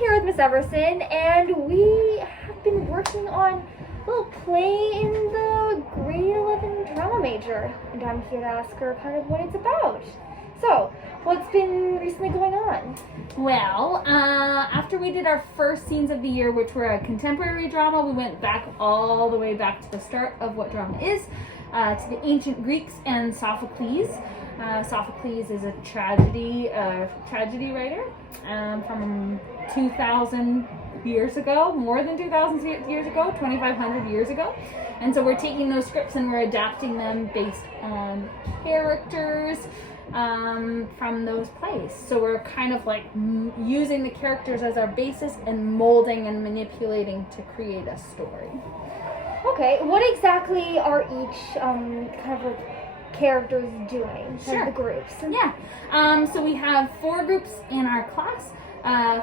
here with Miss Everson, and we have been working on a little play in the grade 11 drama major, and I'm here to ask her kind of what it's about. So, what's been recently going on? Well, after we did our first scenes of the year, which were a contemporary drama, we went back all the way back to the start of what drama is, to the ancient Greeks and Sophocles. Sophocles is a tragedy writer from 2,000 years ago, more than 2,000 years ago, 2,500 years ago. And so we're taking those scripts and we're adapting them based on characters from those plays. So we're kind of like using the characters as our basis and molding and manipulating to create a story. Okay, what exactly are each kind of like characters doing? Sure. The groups. Yeah. So we have 4 groups in our class.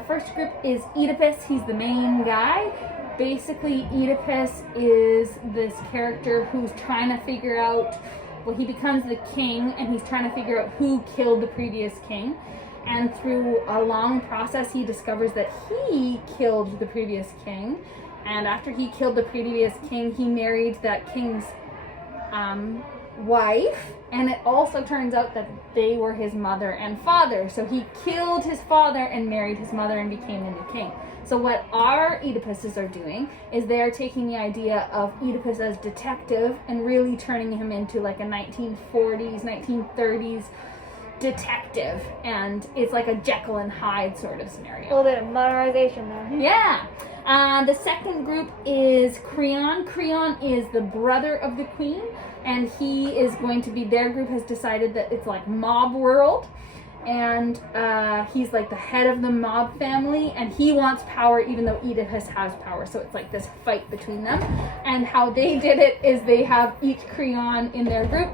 First group is Oedipus. He's the main guy. Basically, Oedipus is this character who's trying to figure out, well, he becomes the king and he's trying to figure out who killed the previous king. And through a long process, he discovers that he killed the previous king. And after he killed the previous king, he married that king's wife, and it also turns out that they were his mother and father. So he killed his father and married his mother and became the new king. So what our Oedipuses are doing is they're taking the idea of Oedipus as detective and really turning him into like a 1940s, 1930s detective, and it's like a Jekyll and Hyde sort of scenario. A little bit of modernization there. Yeah. The second group is Creon. Creon is the brother of the queen, and he is going to be, their group has decided that it's like mob world, and he's like the head of the mob family, and he wants power even though Oedipus has power. So it's like this fight between them. And how they did it is they have each Creon in their group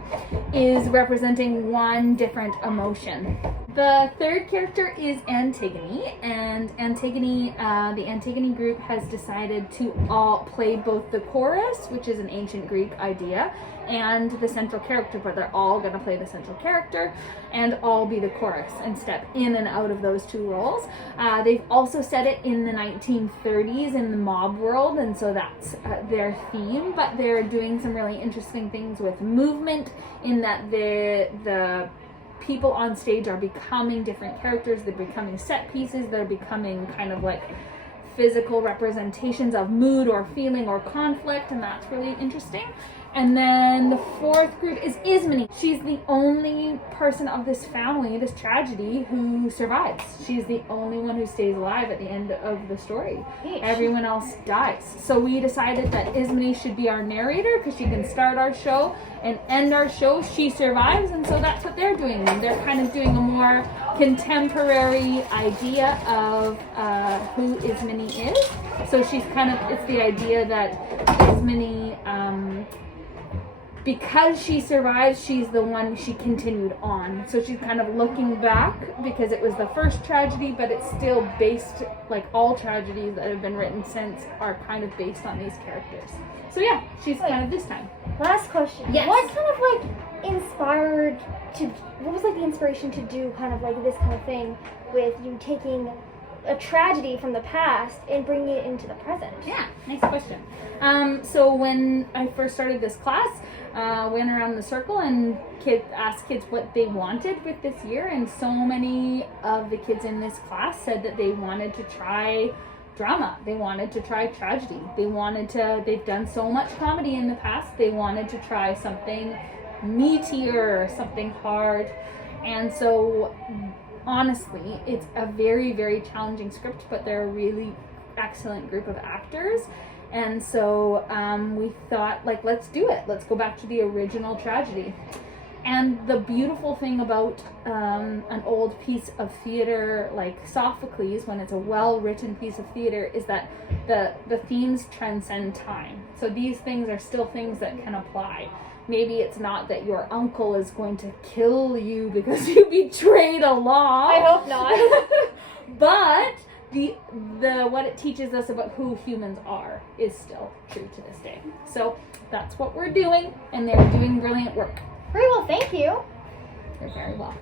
is representing one different emotion. The third character is Antigone, and Antigone, the Antigone group has decided to all play both the chorus, which is an ancient Greek idea, and the central character, but they're all going to play the central character and all be the chorus and step in and out of those 2 roles. They've also set it in the 1930s in the mob world, and so that's their theme, but they're doing some really interesting things with movement in that the people on stage are becoming different characters. They're becoming set pieces. They're becoming kind of like physical representations of mood or feeling or conflict, and that's really interesting. And then the 4th group is Ismene. She's the only person of this family, this tragedy, who survives. She's the only one who stays alive at the end of the story. Everyone else dies. So we decided that Ismene should be our narrator because she can start our show and end our show. She survives, and so that's what they're doing. They're kind of doing a more contemporary idea of who Ismene is. So she's kind of, it's the idea that Ismene, because she survived, she's the one, she continued on. So she's kind of looking back because it was the first tragedy, but it's still based, like all tragedies that have been written since are kind of based on these characters. So yeah, she's kind of this time. Last question. Yes. What kind of like inspired to, what was like the inspiration to do kind of like this kind of thing with you taking a tragedy from the past and bringing it into the present? Yeah, nice question. So when I first started this class, went around the circle and asked kids what they wanted with this year, and so many of the kids in this class said that they wanted to try drama. They wanted to try tragedy. They've done so much comedy in the past, they wanted to try something meatier, something hard. And so honestly, it's a very, very challenging script, but they're a really excellent group of actors. And so we thought, like, let's do it. Let's go back to the original tragedy. And the beautiful thing about an old piece of theater like Sophocles, when it's a well-written piece of theater, is that the themes transcend time. So these things are still things that can apply. Maybe it's not that your uncle is going to kill you because you betrayed a law. I hope not. But the what it teaches us about who humans are is still true to this day. So that's what we're doing, and they're doing brilliant work. Very well, thank you. You're very welcome.